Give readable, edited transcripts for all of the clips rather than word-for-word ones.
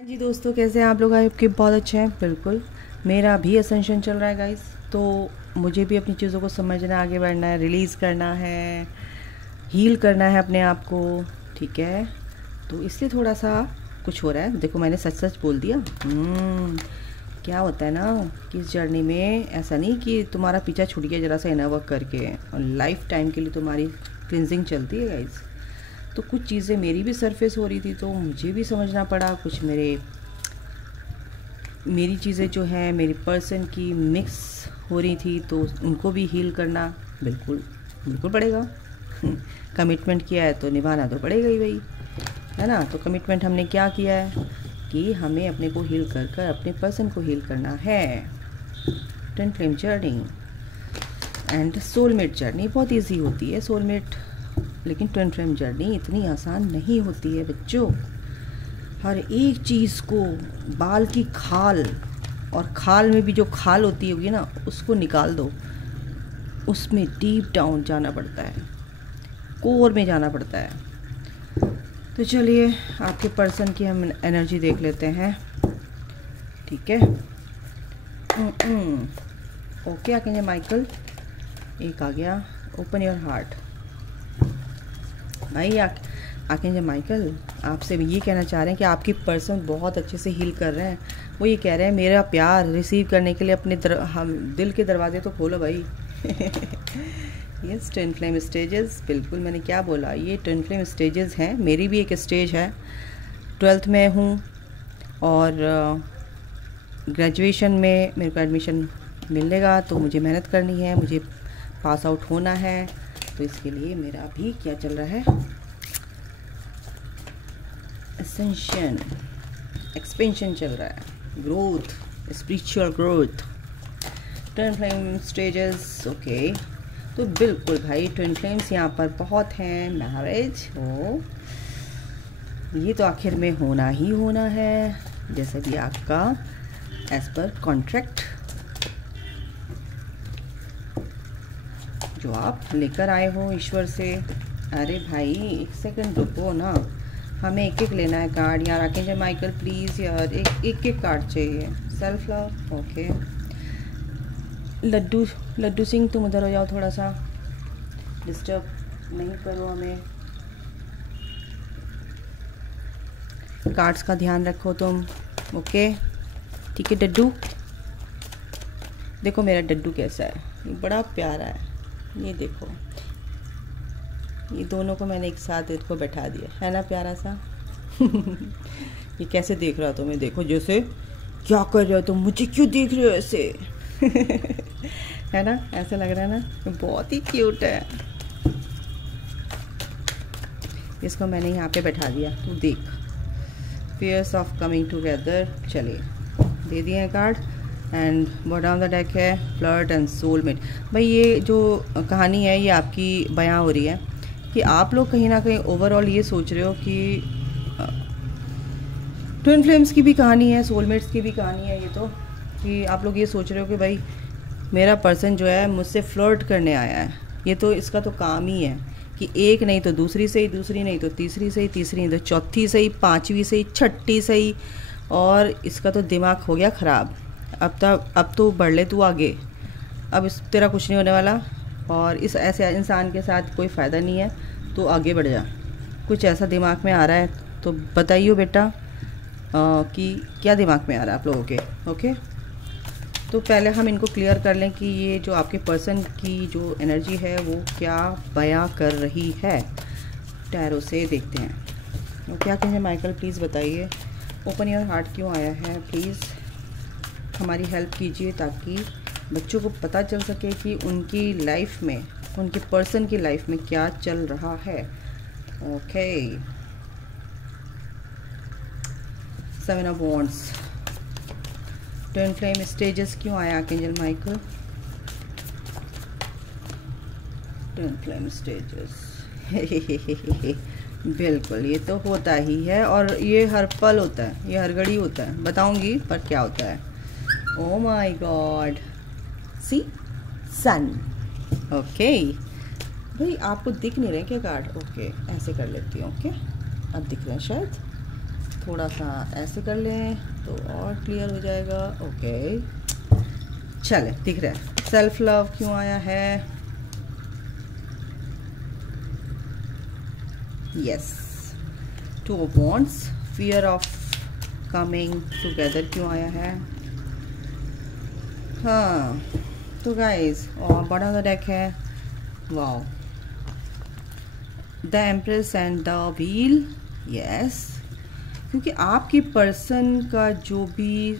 जी दोस्तों, कैसे हैं आप लोग? आपके बहुत अच्छे हैं। बिल्कुल मेरा भी असेंशन चल रहा है गाइस। तो मुझे भी अपनी चीज़ों को समझना, आगे बढ़ना है, रिलीज़ करना है, हील करना है अपने आप को। ठीक है, तो इसलिए थोड़ा सा कुछ हो रहा है। देखो मैंने सच सच बोल दिया। क्या होता है ना कि इस जर्नी में ऐसा नहीं कि तुम्हारा पीछा छूट गया ज़रा सा इनर वर्क करके और लाइफ टाइम के लिए तुम्हारी क्लिनजिंग चलती है गाइस। तो कुछ चीज़ें मेरी भी सरफेस हो रही थी तो मुझे भी समझना पड़ा। कुछ मेरी चीज़ें जो हैं मेरी पर्सन की मिक्स हो रही थी तो उनको भी हील करना बिल्कुल बिल्कुल पड़ेगा। कमिटमेंट किया है तो निभाना तो पड़ेगा ही भाई, है ना। तो कमिटमेंट हमने क्या किया है कि हमें अपने को हील कर कर अपने पर्सन को हील करना है। Twin flame journey and soulmate journey बहुत इजी होती है। सोलमेट लेकिन ट्विन फ्लेम जर्नी इतनी आसान नहीं होती है बच्चों। हर एक चीज़ को, बाल की खाल और खाल में भी जो खाल होती होगी ना उसको निकाल दो। उसमें डीप डाउन जाना पड़ता है, कोर में जाना पड़ता है। तो चलिए आपके पर्सन की हम एनर्जी देख लेते हैं। ठीक है, ओके आर्कएंजल माइकल एक आ गया। ओपन योर हार्ट भाई। आर्कएंजल माइकल आपसे ये कहना चाह रहे हैं कि आपकी पर्सन बहुत अच्छे से हील कर रहे हैं। वो ये कह रहे हैं मेरा प्यार रिसीव करने के लिए अपने दिल के दरवाजे तो खोलो भाई। यस, ट्विन फ्लेम स्टेजेस, बिल्कुल मैंने क्या बोला, ये ट्विन फ्लेम स्टेजेस हैं। मेरी भी एक स्टेज है, 12th में हूँ और ग्रेजुएशन में मेरे को एडमिशन मिलेगा तो मुझे मेहनत करनी है, मुझे पास आउट होना है। तो इसके लिए मेरा भी क्या चल रहा है, एसेंशन एक्सपेंशन चल रहा है, growth, spiritual growth, twin flame stages. Okay, तो बिल्कुल भाई ट्विन फ्लेम्स यहाँ पर बहुत हैं। मैरिज हो ये तो आखिर में होना ही होना है, जैसे भी आपका एज पर कॉन्ट्रैक्ट जो आप लेकर आए हो ईश्वर से। अरे भाई एक सेकंड रुको ना, हमें एक एक लेना है कार्ड यार। आर्कएंजल माइकल प्लीज़ यार, एक कार्ड चाहिए। Self love, okay. Laddu Singh तुम उधर हो जाओ, थोड़ा सा डिस्टर्ब नहीं करो हमें। कार्ड्स का ध्यान रखो तुम, ओके ठीक है। डड्डू देखो मेरा डड्डू कैसा है, ये बड़ा प्यारा है। ये देखो, ये दोनों को मैंने एक साथ इसको बैठा दिया है ना, प्यारा सा। ये कैसे देख रहा तुम्हें, देखो जैसे क्या कर रहे हो तुम, मुझे क्यों देख रहे हो ऐसे। है ना, ऐसा लग रहा है ना, बहुत ही क्यूट है। इसको मैंने यहाँ पे बैठा दिया, तू देख। फियर्स ऑफ कमिंग टुगेदर, चलिए दे दिए हैं card. And bottom the deck है फ्लर्ट एंड सोलमेट। भाई ये जो कहानी है ये आपकी बयां हो रही है कि आप लोग कहीं ना कहीं ओवरऑल ये सोच रहे हो कि ट्विन फ्लेम्स की भी कहानी है, सोलमेट्स की भी कहानी है ये तो, कि आप लोग ये सोच रहे हो कि भाई मेरा पर्सन जो है मुझसे फ्लर्ट करने आया है। ये तो इसका तो काम ही है कि एक नहीं तो दूसरी सही, दूसरी नहीं तो तीसरी सही, तीसरी नहीं तो चौथी सही, पाँचवीं सही, छठी सही, और इसका तो दिमाग हो गया ख़राब। अब तो बढ़ ले तू आगे, अब इस तेरा कुछ नहीं होने वाला और इस ऐसे इंसान के साथ कोई फ़ायदा नहीं है, तो आगे बढ़ जा। कुछ ऐसा दिमाग में आ रहा है तो बताइए बेटा कि क्या दिमाग में आ रहा है आप लोगों के। ओके, तो पहले हम इनको क्लियर कर लें कि ये जो आपके पर्सन की जो एनर्जी है वो क्या बयां कर रही है। टैरो से देखते हैं वो क्या कहें। माइकल प्लीज़ बताइए, ओपन योर हार्ट क्यों आया है, प्लीज़ हमारी हेल्प कीजिए ताकि बच्चों को पता चल सके कि उनकी लाइफ में, उनके पर्सन की लाइफ में क्या चल रहा है। Okay, 7 of wands, twin flame stages क्यों आया archangel Michael. Twin flame stages बिल्कुल ये तो होता ही है और ये हर पल होता है, ये हर घड़ी होता है। बताऊंगी पर क्या होता है। Oh my god, season. Okay भाई आपको दिख नहीं रहे क्या कार्ड, ओके ऐसे कर लेती हूँ। ओके अब दिख रहे हैं शायद, थोड़ा सा ऐसे कर लें तो और क्लियर हो जाएगा। ओके, चले, दिख रहा है सेल्फ लव क्यों आया है। Yes, two of wands, fear of coming together क्यों आया है। हाँ तो गाइज, और बड़ा सा डेक है, wow, the empress and the wheel. Yes, क्योंकि आपकी पर्सन का जो भी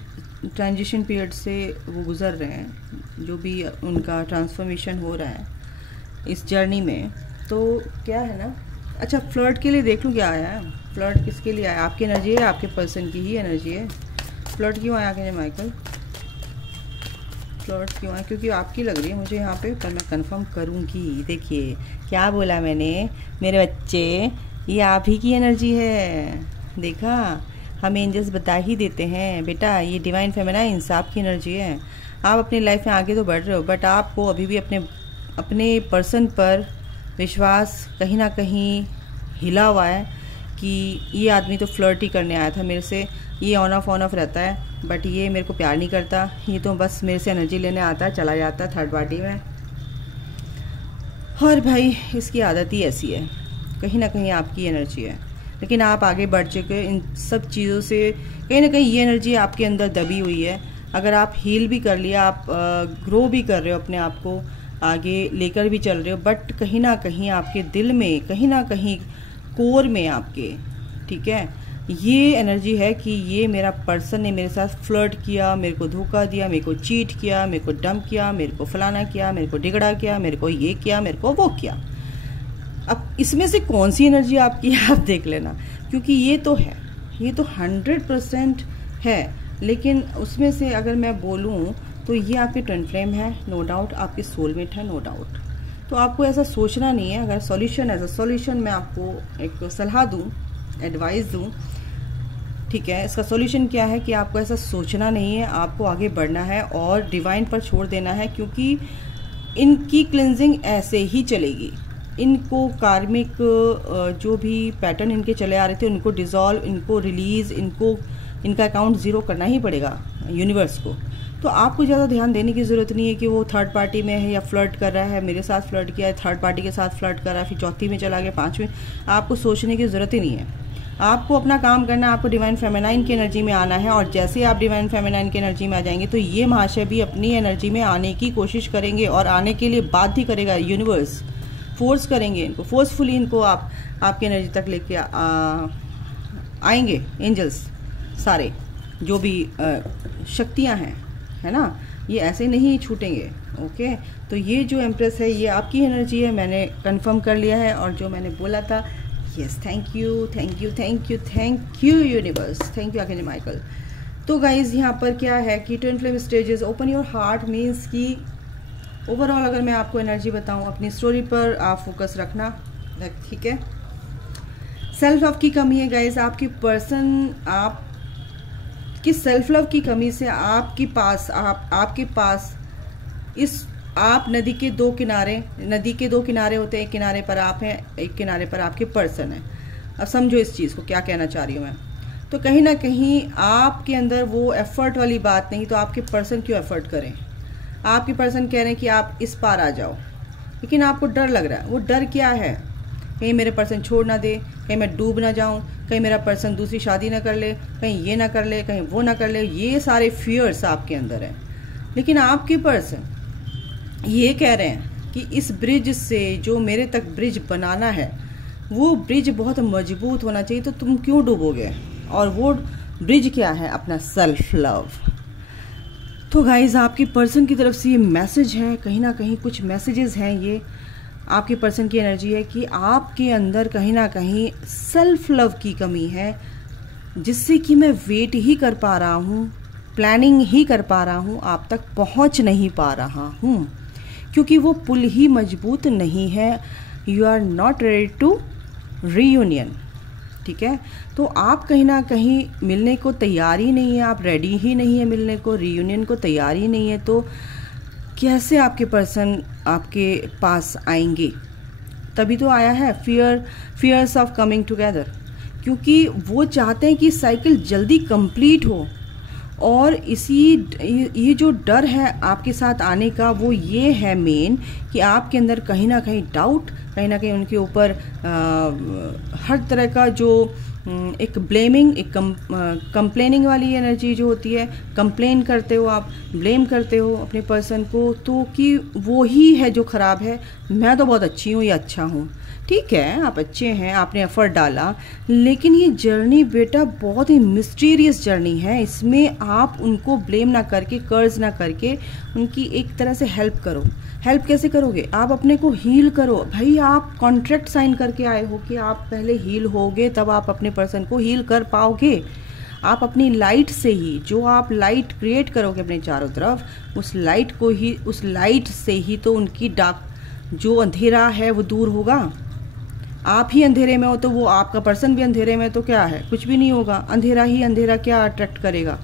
ट्रांजिशन पीरियड से वो गुज़र रहे हैं, जो भी उनका ट्रांसफॉर्मेशन हो रहा है इस जर्नी में, तो क्या है ना, अच्छा फ्लर्ट के लिए देख लूँ क्या आया है। फ्लर्ट किसके लिए आया, आपकी एनर्जी है, आपके पर्सन की ही एनर्जी है। फ्लर्ट क्यों आया कि माइकल, फ्लर्ट क्यों आया, क्योंकि आपकी लग रही है मुझे यहाँ पे, पर मैं कंफर्म करूँगी। देखिए क्या बोला मैंने मेरे बच्चे, ये आप ही की एनर्जी है। देखा, हमें एंजल्स बता ही देते हैं बेटा, ये डिवाइन फेमिनाइन आपकी एनर्जी है। आप अपनी लाइफ में आगे तो बढ़ रहे हो, बट आपको अभी भी अपने पर्सन पर विश्वास कहीं ना कहीं हिला हुआ है कि ये आदमी तो फ्लर्ट ही करने आया था मेरे से, ये ऑन ऑफ रहता है, बट ये मेरे को प्यार नहीं करता, ये तो बस मेरे से एनर्जी लेने आता है, चला जाता है थर्ड पार्टी में। और भाई इसकी आदत ही ऐसी है, कहीं ना कहीं आपकी एनर्जी है, लेकिन आप आगे बढ़ चुके इन सब चीज़ों से। कहीं ना कहीं ये एनर्जी आपके अंदर दबी हुई है। अगर आप हील भी कर लिया, आप ग्रो भी कर रहे हो, अपने आप को आगे लेकर भी चल रहे हो, बट कहीं ना कहीं आपके दिल में, कहीं ना कहीं कोर में आपके, ठीक है, ये एनर्जी है कि ये मेरा पर्सन ने मेरे साथ फ्लर्ट किया, मेरे को धोखा दिया, मेरे को चीट किया, मेरे को डंप किया, मेरे को फलाना किया, मेरे को डिगड़ा किया, मेरे को ये किया, मेरे को वो किया। अब इसमें से कौन सी एनर्जी आपकी है आप देख लेना, क्योंकि ये तो है, ये तो 100% है, लेकिन उसमें से अगर मैं बोलूँ तो ये आपके ट्विन फ्लेम है, नो डाउट, आपके सोलमेट है, नो डाउट। तो आपको ऐसा सोचना नहीं है। अगर सॉल्यूशन एज अ सॉल्यूशन मैं आपको एक सलाह दूँ, एडवाइस दूँ, ठीक है, इसका सॉल्यूशन क्या है कि आपको ऐसा सोचना नहीं है, आपको आगे बढ़ना है और डिवाइन पर छोड़ देना है, क्योंकि इनकी क्लिनजिंग ऐसे ही चलेगी। इनको कार्मिक जो भी पैटर्न इनके चले आ रहे थे उनको डिज़ोल्व, इनको रिलीज़, इनका अकाउंट ज़ीरो करना ही पड़ेगा यूनिवर्स को। तो आपको ज़्यादा ध्यान देने की ज़रूरत नहीं है कि वो थर्ड पार्टी में है या फ्लर्ट कर रहा है, मेरे साथ फ्लर्ट किया है, थर्ड पार्टी के साथ फ्लर्ट कर रहा है, फिर चौथी में चला गया, पाँचवीं, आपको सोचने की ज़रूरत ही नहीं है। आपको अपना काम करना है, आपको डिवाइन फेमिनाइन की एनर्जी में आना है, और जैसे आप डिवाइन फेमिनाइन की एनर्जी में आ जाएंगे तो ये महाशय भी अपनी एनर्जी में आने की कोशिश करेंगे, और आने के लिए बाध्य करेगा यूनिवर्स, फोर्स करेंगे इनको, फोर्सफुली इनको आपकी एनर्जी तक लेके आएंगे एंजल्स सारे, जो भी शक्तियां हैं, है ना, ये ऐसे नहीं छूटेंगे। ओके, तो ये जो एम्प्रेस है ये आपकी एनर्जी है, मैंने कंफर्म कर लिया है, और जो मैंने बोला था, yes, thank you thank you thank you thank you universe, thank you archangel Michael. तो गाइज यहाँ पर क्या है कि twin flame stages, open your heart means कि ओवरऑल अगर मैं आपको एनर्जी बताऊँ, अपनी स्टोरी पर आप फोकस रखना, ठीक है। सेल्फ लव की कमी है गाइज, आपकी पर्सन आपकी सेल्फ लव की कमी से आपके पास इस, आप नदी के दो किनारे होते हैं, एक किनारे पर आप हैं, एक किनारे पर आपके पर्सन है। अब समझो इस चीज़ को क्या कहना चाह रही हूँ मैं। तो कहीं ना कहीं आपके अंदर वो एफर्ट वाली बात नहीं, तो आपके पर्सन क्यों एफर्ट करें। आपके पर्सन कह रहे हैं कि आप इस पार आ जाओ, लेकिन आपको डर लग रहा है। वो डर क्या है, कहीं मेरे पर्सन छोड़ ना दे, कहीं मैं डूब ना जाऊं, कहीं मेरा पर्सन दूसरी शादी ना कर ले, कहीं ये ना कर ले, कहीं वो ना कर ले, ये सारे फियर्स आपके अंदर हैं। लेकिन आपके पर्सन ये कह रहे हैं कि इस ब्रिज से जो मेरे तक ब्रिज बनाना है, वो ब्रिज बहुत मजबूत होना चाहिए, तो तुम क्यों डूबोगे। और वो ब्रिज क्या है, अपना सेल्फ लव। तो गाइज आपकी पर्सन की तरफ से ये मैसेज है, कहीं ना कहीं कुछ मैसेजेस हैं, ये आपके पर्सन की एनर्जी है कि आपके अंदर कहीं ना कहीं सेल्फ लव की कमी है, जिससे कि मैं वेट ही कर पा रहा हूँ, प्लानिंग ही कर पा रहा हूँ, आप तक पहुँच नहीं पा रहा हूँ, क्योंकि वो पुल ही मजबूत नहीं है। You are not ready to reunion, ठीक है। तो आप कहीं ना कहीं मिलने को तैयार ही नहीं है, आप रेडी ही नहीं है मिलने को, रीयूनियन को तैयार ही नहीं है। तो कैसे आपके पर्सन आपके पास आएंगे, तभी तो आया है फियर्स ऑफ कमिंग टुगेदर, क्योंकि वो चाहते हैं कि साइकिल जल्दी कंप्लीट हो। और ये जो डर है आपके साथ आने का, वो ये है मेन कि आपके अंदर कहीं ना कहीं डाउट, कहीं ना कहीं उनके ऊपर हर तरह का जो एक ब्लेमिंग, एक कंप्लेनिंग वाली एनर्जी जो होती है, कंप्लेन करते हो आप, ब्लेम करते हो अपने पर्सन को, तो कि वो ही है जो ख़राब है, मैं तो बहुत अच्छी हूँ या अच्छा हूँ। ठीक है, आप अच्छे हैं, आपने एफर्ट डाला, लेकिन ये जर्नी बेटा बहुत ही मिस्टीरियस जर्नी है। इसमें आप उनको ब्लेम ना करके, कर्ज ना करके, उनकी एक तरह से हेल्प करो। हेल्प कैसे करोगे? आप अपने को हील करो। भाई आप कॉन्ट्रैक्ट साइन करके आए हो कि आप पहले हील होगे, तब आप अपने पर्सन को हील कर पाओगे। आप अपनी लाइट से ही, जो आप लाइट क्रिएट करोगे अपने चारों तरफ, उस लाइट को ही, उस लाइट से ही तो उनकी डार्क, जो अंधेरा है वो दूर होगा। आप ही अंधेरे में हो तो वो आपका पर्सन भी अंधेरे में, तो क्या है? कुछ भी नहीं होगा। अंधेरा ही अंधेरा क्या अट्रैक्ट करेगा?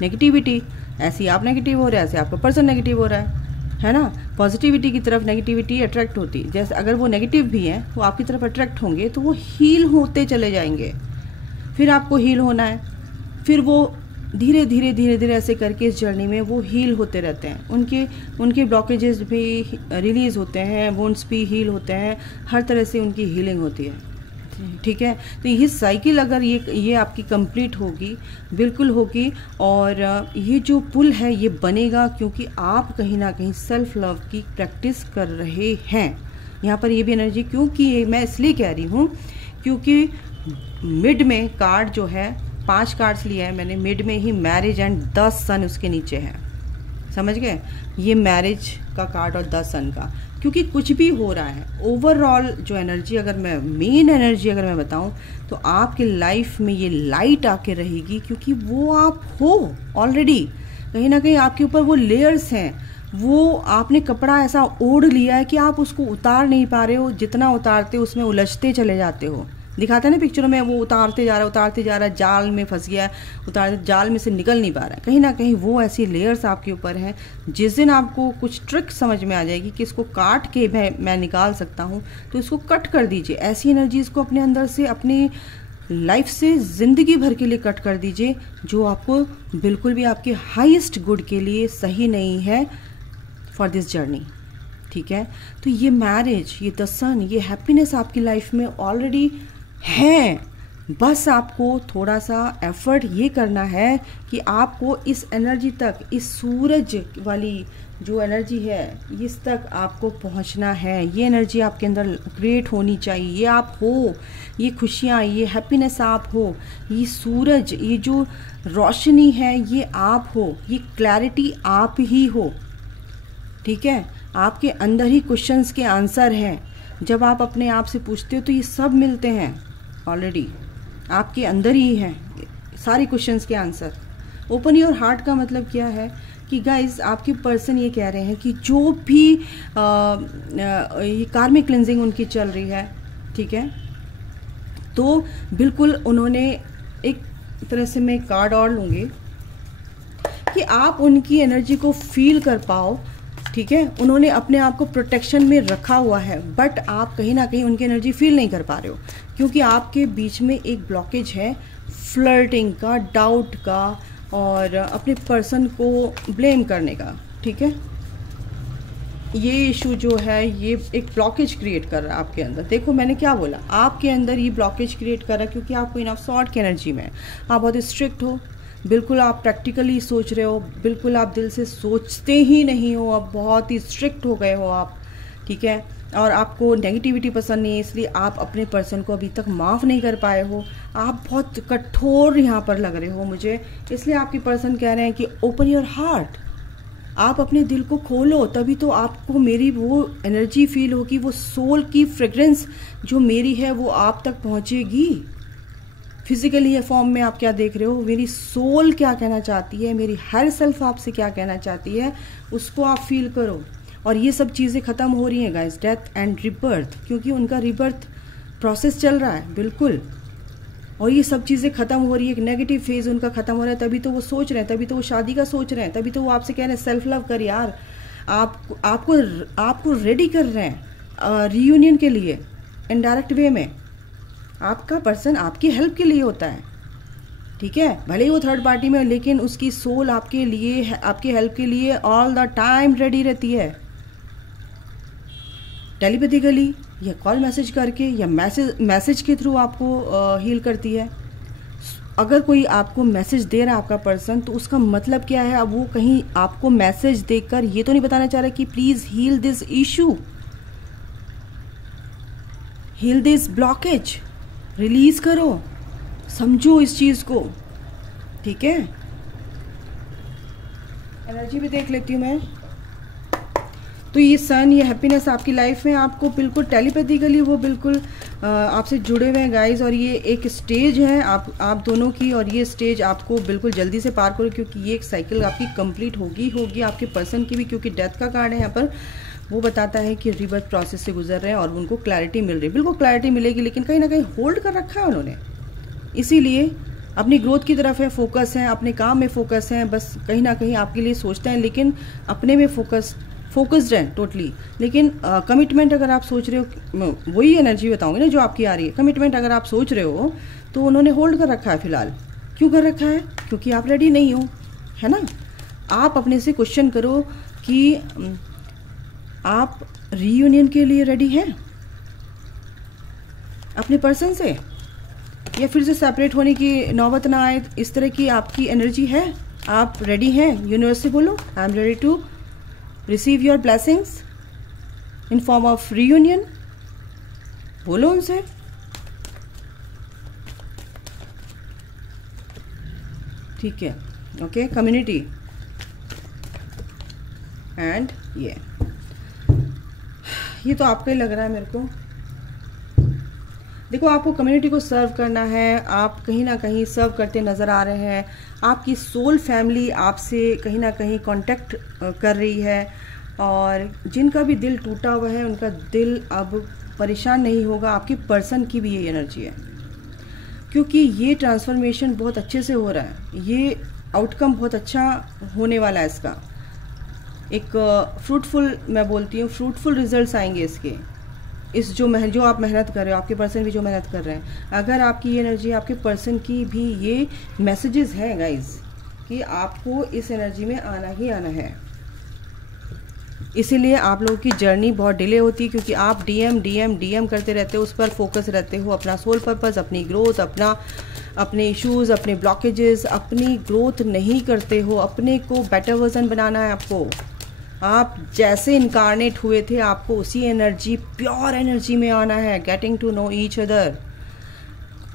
नेगेटिविटी। ऐसे आप नेगेटिव हो रहे हैं, ऐसे आपका पर्सन नेगेटिव हो रहा है ना। पॉजिटिविटी की तरफ नेगेटिविटी अट्रैक्ट होती है। जैसे अगर वो नेगेटिव भी हैं वो आपकी तरफ अट्रैक्ट होंगे, तो वो हील होते चले जाएंगे। फिर आपको हील होना है, फिर वो धीरे धीरे धीरे धीरे ऐसे करके इस जर्नी में वो हील होते रहते हैं। उनके ब्लॉकेजेस भी रिलीज़ होते हैं, वुंड्स भी हील होते हैं, हर तरह से उनकी हीलिंग होती है। ठीक है, तो ये साइकिल अगर ये आपकी कंप्लीट होगी, बिल्कुल होगी, और ये जो पुल है ये बनेगा, क्योंकि आप कहीं ना कहीं सेल्फ लव की प्रैक्टिस कर रहे हैं। यहाँ पर ये भी एनर्जी, क्योंकि मैं इसलिए कह रही हूँ क्योंकि मिड में कार्ड जो है, 5 कार्ड्स लिए हैं मैंने, मिड में ही मैरिज एंड 10 सन उसके नीचे है। समझ गए? ये मैरिज का कार्ड और 10 सन का, क्योंकि कुछ भी हो रहा है ओवरऑल जो एनर्जी, अगर मैं मेन एनर्जी अगर मैं बताऊं, तो आपके लाइफ में ये लाइट आके रहेगी, क्योंकि वो आप हो ऑलरेडी। कहीं ना कहीं आपके ऊपर वो लेयर्स हैं, वो आपने कपड़ा ऐसा ओढ़ लिया है कि आप उसको उतार नहीं पा रहे हो। जितना उतारते हो उसमें उलझते चले जाते हो। दिखाता है ना पिक्चरों में, वो उतारते जा रहा है, जाल में फंस गया है, जाल में से निकल नहीं पा रहा है। कहीं ना कहीं वो ऐसी लेयर्स आपके ऊपर हैं। जिस दिन आपको कुछ ट्रिक समझ में आ जाएगी कि इसको काट के मैं निकाल सकता हूँ, तो इसको कट कर दीजिए। ऐसी एनर्जीज को अपने अंदर से, अपनी लाइफ से, ज़िंदगी भर के लिए कट कर दीजिए, जो आपको बिल्कुल भी आपके हाईएस्ट गुड के लिए सही नहीं है फॉर दिस जर्नी। ठीक है, तो ये मैरिज, ये द सन, ये हैप्पीनेस आपकी लाइफ में ऑलरेडी है। बस आपको थोड़ा सा एफर्ट ये करना है कि आपको इस एनर्जी तक, इस सूरज वाली जो एनर्जी है, इस तक आपको पहुंचना है। ये एनर्जी आपके अंदर क्रिएट होनी चाहिए। ये आप हो, ये खुशियाँ, ये हैप्पीनेस आप हो, ये सूरज, ये जो रोशनी है ये आप हो, ये क्लैरिटी आप ही हो। ठीक है, आपके अंदर ही क्वेश्चंस के आंसर हैं। जब आप अपने आप से पूछते हो तो ये सब मिलते हैं ऑलरेडी, आपके अंदर ही हैं सारे क्वेश्चंस के आंसर। ओपन योर हार्ट का मतलब क्या है कि गाइज, आपके पर्सन ये कह रहे हैं कि जो भी ये कार्मिक क्लिंजिंग उनकी चल रही है, ठीक है, तो बिल्कुल उन्होंने एक तरह से, मैं कार्ड और लूँगी कि आप उनकी एनर्जी को फील कर पाओ। ठीक है, उन्होंने अपने आप को प्रोटेक्शन में रखा हुआ है, बट आप कहीं ना कहीं उनकी एनर्जी फील नहीं कर पा रहे हो, क्योंकि आपके बीच में एक ब्लॉकेज है फ्लर्टिंग का, डाउट का, और अपने पर्सन को ब्लेम करने का। ठीक है, ये इशू जो है ये एक ब्लॉकेज क्रिएट कर रहा है आपके अंदर। देखो मैंने क्या बोला, आपके अंदर ये ब्लॉकेज क्रिएट कर रहा है क्योंकि आप क्वीन ऑफ सॉर्ड की एनर्जी में, आप बहुत स्ट्रिक्ट हो, बिल्कुल आप प्रैक्टिकली सोच रहे हो, बिल्कुल आप दिल से सोचते ही नहीं हो, अब बहुत ही स्ट्रिक्ट हो गए हो आप। ठीक है, और आपको नेगेटिविटी पसंद नहीं है, इसलिए आप अपने पर्सन को अभी तक माफ़ नहीं कर पाए हो। आप बहुत कठोर यहाँ पर लग रहे हो मुझे, इसलिए आपके पर्सन कह रहे हैं कि ओपन योर हार्ट, आप अपने दिल को खोलो, तभी तो आपको मेरी वो एनर्जी फील होगी, वो सोल की फ्रेग्रेंस जो मेरी है वो आप तक पहुँचेगी। फिजिकली या फॉर्म में आप क्या देख रहे हो, मेरी सोल क्या कहना चाहती है, मेरी हर सेल्फ आपसे क्या कहना चाहती है, उसको आप फील करो। और ये सब चीज़ें ख़त्म हो रही हैं गाइस, डेथ एंड रिबर्थ, क्योंकि उनका रिबर्थ प्रोसेस चल रहा है बिल्कुल, और ये सब चीज़ें ख़त्म हो रही है, एक नेगेटिव फेज उनका ख़त्म हो रहा है, तभी तो वो सोच रहे हैं, तभी तो वो शादी का सोच रहे हैं, तभी तो वो आपसे कह रहे हैं सेल्फ लव कर यार। आपको रेडी कर रहे हैं रियूनियन के लिए, इनडायरेक्ट वे में आपका पर्सन आपकी हेल्प के लिए होता है, ठीक है, भले ही वो थर्ड पार्टी में, लेकिन उसकी सोल आपके लिए, आपकी हेल्प के लिए ऑल द टाइम रेडी रहती है। टेलीपैथिकली या कॉल मैसेज करके या मैसेज के थ्रू आपको हील करती है। अगर कोई आपको मैसेज दे रहा है आपका पर्सन, तो उसका मतलब क्या है? अब वो कहीं आपको मैसेज देकर ये तो नहीं बताना चाह रहा कि please heal this issue, heal this blockage, release करो, समझो इस चीज़ को, ठीक है। एनर्जी भी देख लेती हूँ मैं। तो ये सन, ये हैप्पीनेस आपकी लाइफ में आपको बिल्कुल टेलीपैथिकली वो बिल्कुल आपसे जुड़े हुए हैं गाइस। और ये एक स्टेज है आप दोनों की, और ये स्टेज आपको बिल्कुल जल्दी से पार करो, क्योंकि ये एक साइकिल आपकी कंप्लीट होगी आपके पर्सन की भी, क्योंकि डेथ का कार्ड है यहाँ पर। वो बताता है कि रिबर्थ प्रोसेस से गुजर रहे हैं और उनको क्लैरिटी मिल रही है। बिल्कुल क्लैरिटी मिलेगी, लेकिन कहीं ना कहीं होल्ड कर रखा है उन्होंने, इसीलिए अपनी ग्रोथ की तरफ है, फोकस है, अपने काम में फोकस है, बस कहीं ना कहीं आपके लिए सोचते हैं, लेकिन अपने में फोकस्ड है टोटली। लेकिन कमिटमेंट अगर आप सोच रहे हो, वही एनर्जी बताऊंगी ना जो आपकी आ रही है, कमिटमेंट अगर आप सोच रहे हो तो उन्होंने होल्ड कर रखा है फिलहाल। क्यों कर रखा है? क्योंकि आप रेडी नहीं हो, है ना। आप अपने से क्वेश्चन करो कि आप रीयूनियन के लिए रेडी हैं अपने पर्सन से, या फिर से सेपरेट होने की नौबत ना आए, इस तरह की आपकी एनर्जी है। आप रेडी हैं? यूनिवर्स से बोलो, I am ready to receive your blessings in form of reunion. बोलो उनसे। ठीक है, ओके। कम्युनिटी एंड ये तो आपका ही लग रहा है मेरे को। देखो, आपको कम्युनिटी को सर्व करना है, आप कहीं ना कहीं सर्व करते नज़र आ रहे हैं। आपकी सोल फैमिली आपसे कहीं ना कहीं कांटेक्ट कर रही है, और जिनका भी दिल टूटा हुआ है उनका दिल अब परेशान नहीं होगा। आपके पर्सन की भी ये एनर्जी है, क्योंकि ये ट्रांसफॉर्मेशन बहुत अच्छे से हो रहा है, ये आउटकम बहुत अच्छा होने वाला है इसका। एक फ्रूटफुल, मैं बोलती हूँ फ्रूटफुल रिजल्ट्स आएंगे इसके। इस जो आप मेहनत कर रहे हो, आपके पर्सन भी जो मेहनत कर रहे हैं, अगर आपकी ये एनर्जी, आपके पर्सन की भी ये मैसेजेस हैं गाइस कि आपको इस एनर्जी में आना ही आना है। इसीलिए आप लोगों की जर्नी बहुत डिले होती है, क्योंकि आप डीएम करते रहते हो, उस पर फोकस रहते हो, अपना सोल पर्पस, अपनी ग्रोथ, अपने इश्यूज़, अपने ब्लॉकेजेस, अपनी ग्रोथ नहीं करते हो। अपने को बेटर वर्जन बनाना है आपको। आप जैसे इनकारनेट हुए थे, आपको उसी एनर्जी, प्योर एनर्जी में आना है। Getting to know each other.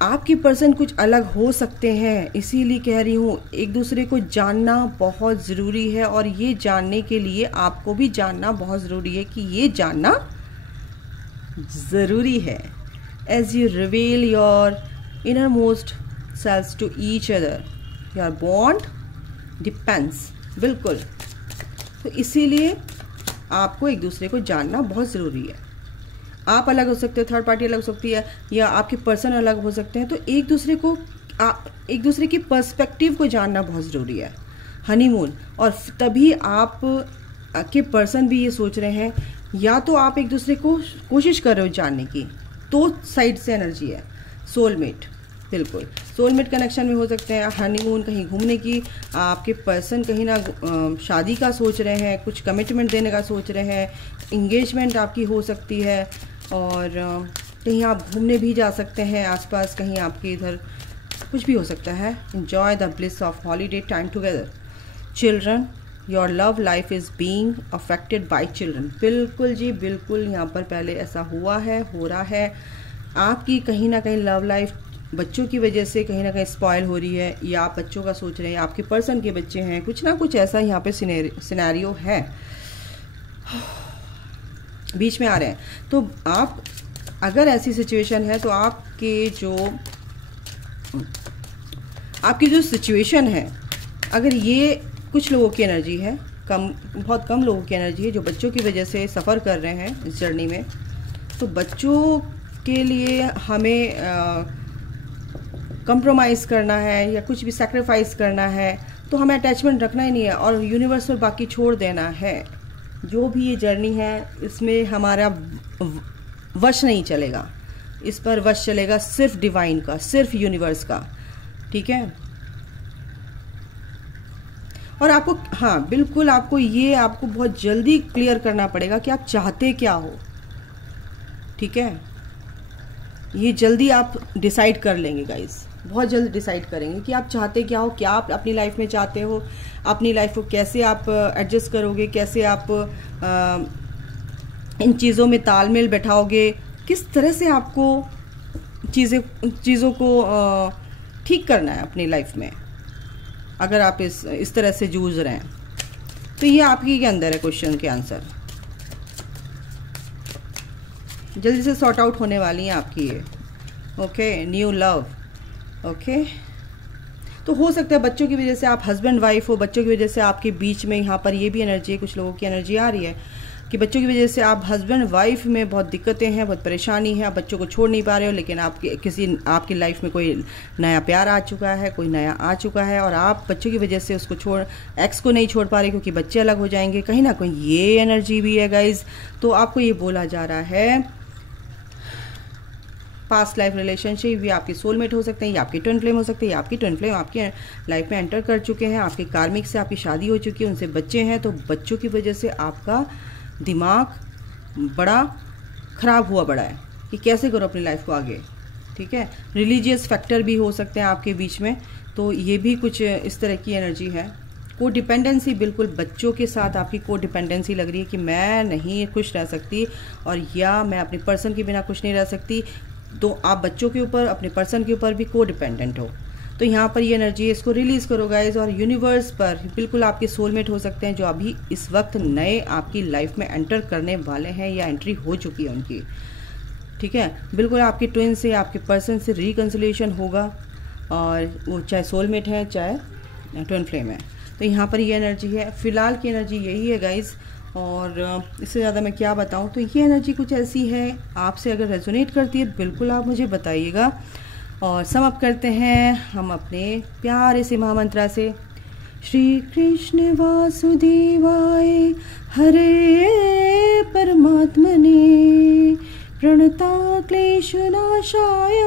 आपके पर्सन कुछ अलग हो सकते हैं, इसीलिए कह रही हूँ एक दूसरे को जानना बहुत ज़रूरी है, और ये जानने के लिए आपको भी जानना बहुत ज़रूरी है कि ये जानना ज़रूरी है। As you reveal your innermost selves to each other, your bond depends. बिल्कुल, तो इसीलिए आपको एक दूसरे को जानना बहुत ज़रूरी है। आप अलग हो सकते हो, थर्ड पार्टी अलग हो सकती है, या आपके पर्सन अलग हो सकते हैं, तो एक दूसरे की पर्सपेक्टिव को जानना बहुत ज़रूरी है। हनीमून, और तभी आप के पर्सन भी ये सोच रहे हैं, या तो आप एक दूसरे को कोशिश कर रहे हो जानने की, तो साइड से एनर्जी है। सोलमेट, बिल्कुल सोलमेट कनेक्शन में हो सकते हैं। हनीमून, कहीं घूमने की, आपके पर्सन कहीं ना शादी का सोच रहे हैं, कुछ कमिटमेंट देने का सोच रहे हैं, इंगेजमेंट आपकी हो सकती है, और कहीं आप घूमने भी जा सकते हैं आसपास, कहीं आपके इधर कुछ भी हो सकता है। Enjoy the bliss of holiday time together. Children, your love life is being affected by children. बिल्कुल जी बिल्कुल, यहाँ पर पहले ऐसा हुआ है, हो रहा है। आपकी कहीं ना कहीं लव लाइफ बच्चों की वजह से कहीं ना कहीं स्पॉइल हो रही है, या आप बच्चों का सोच रहे हैं, आपके पर्सन के बच्चे हैं, कुछ ना कुछ ऐसा यहाँ पे सिनेरियो है, बीच में आ रहे हैं। तो आप, अगर ऐसी सिचुएशन है, तो आपकी जो सिचुएशन है, अगर ये कुछ लोगों की एनर्जी है, बहुत कम लोगों की एनर्जी है जो बच्चों की वजह से सफ़र कर रहे हैं इस जर्नी में, तो बच्चों के लिए हमें कंप्रोमाइज़ करना है या कुछ भी सैक्रिफाइस करना है, तो हमें अटैचमेंट रखना ही नहीं है, और यूनिवर्स पर बाकी छोड़ देना है। जो भी ये जर्नी है, इसमें हमारा वश नहीं चलेगा, इस पर वश चलेगा सिर्फ डिवाइन का, सिर्फ यूनिवर्स का, ठीक है। और आपको, हाँ बिल्कुल, आपको बहुत जल्दी क्लियर करना पड़ेगा कि आप चाहते क्या हो, ठीक है। ये जल्दी आप डिसाइड कर लेंगे गाइस, बहुत जल्द डिसाइड करेंगे कि आप चाहते क्या हो, क्या आप अपनी लाइफ में चाहते हो, अपनी लाइफ को कैसे आप एडजस्ट करोगे, कैसे आप इन चीज़ों में तालमेल बैठाओगे, किस तरह से आपको चीज़ों को ठीक करना है अपनी लाइफ में, अगर आप इस तरह से जूझ रहे हैं। तो ये आपके अंदर है क्वेश्चन के आंसर, जल्दी से सॉर्ट आउट होने वाली हैं आपकी ये। Okay, new love. ओके, तो हो सकता है बच्चों की वजह से आप हस्बैंड वाइफ हो, बच्चों की वजह से आपके बीच में यहाँ पर ये भी एनर्जी है, कुछ लोगों की एनर्जी आ रही है कि बच्चों की वजह से आप हस्बैंड वाइफ में बहुत दिक्कतें हैं, बहुत परेशानी है, आप बच्चों को छोड़ नहीं पा रहे हो, लेकिन आपकी लाइफ में कोई नया प्यार आ चुका है, कोई नया आ चुका है, और आप बच्चों की वजह से उसको एक्स को नहीं छोड़ पा रहे क्योंकि बच्चे अलग हो जाएंगे, कहीं ना कहीं ये एनर्जी भी है गाइज। तो आपको ये बोला जा रहा है पास्ट लाइफ रिलेशनशिप भी आपके सोलमेट हो सकते हैं, या आपके ट्विन फ्लेम हो सकते हैं, या आपकी ट्विन फ्लेम आपकी लाइफ में एंटर कर चुके हैं, आपके कार्मिक से आपकी शादी हो चुकी है, उनसे बच्चे हैं, तो बच्चों की वजह से आपका दिमाग बड़ा ख़राब हुआ बड़ा है कि कैसे करो अपनी लाइफ को आगे, ठीक है। रिलीजियस फैक्टर भी हो सकते हैं आपके बीच में, तो ये भी कुछ इस तरह की एनर्जी है। को डिपेंडेंसी, बिल्कुल बच्चों के साथ आपकी को डिपेंडेंसी लग रही है कि मैं नहीं खुश रह सकती, और या मैं अपने पर्सन के बिना खुश नहीं रह सकती, तो आप बच्चों के ऊपर, अपने पर्सन के ऊपर भी को डिपेंडेंट हो। तो यहाँ पर ये एनर्जी है, इसको रिलीज़ करो गाइज, और यूनिवर्स पर बिल्कुल आपके सोलमेट हो सकते हैं जो अभी इस वक्त नए आपकी लाइफ में एंटर करने वाले हैं या एंट्री हो चुकी है उनकी, ठीक है। बिल्कुल आपके ट्विन से, आपके पर्सन से रिकन्सिलिएशन होगा, और वो चाहे सोलमेट है चाहे ट्विन फ्लेम है। तो यहाँ पर ये एनर्जी है, फ़िलहाल की एनर्जी यही है गाइज, और इससे ज़्यादा मैं क्या बताऊँ। तो ये एनर्जी कुछ ऐसी है, आपसे अगर रेजोनेट करती है बिल्कुल आप मुझे बताइएगा। और सम अप करते हैं हम अपने प्यारे से महामंत्रा से, श्री कृष्ण वासुदेवाय हरे परमात्मने प्रणता क्लेशनाशाय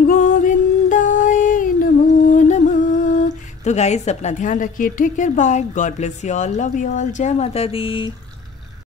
गोविंदाय नमो नमः। तो गाइस अपना ध्यान रखिए, take care, bye, god bless you all, love you all, जय माता दी।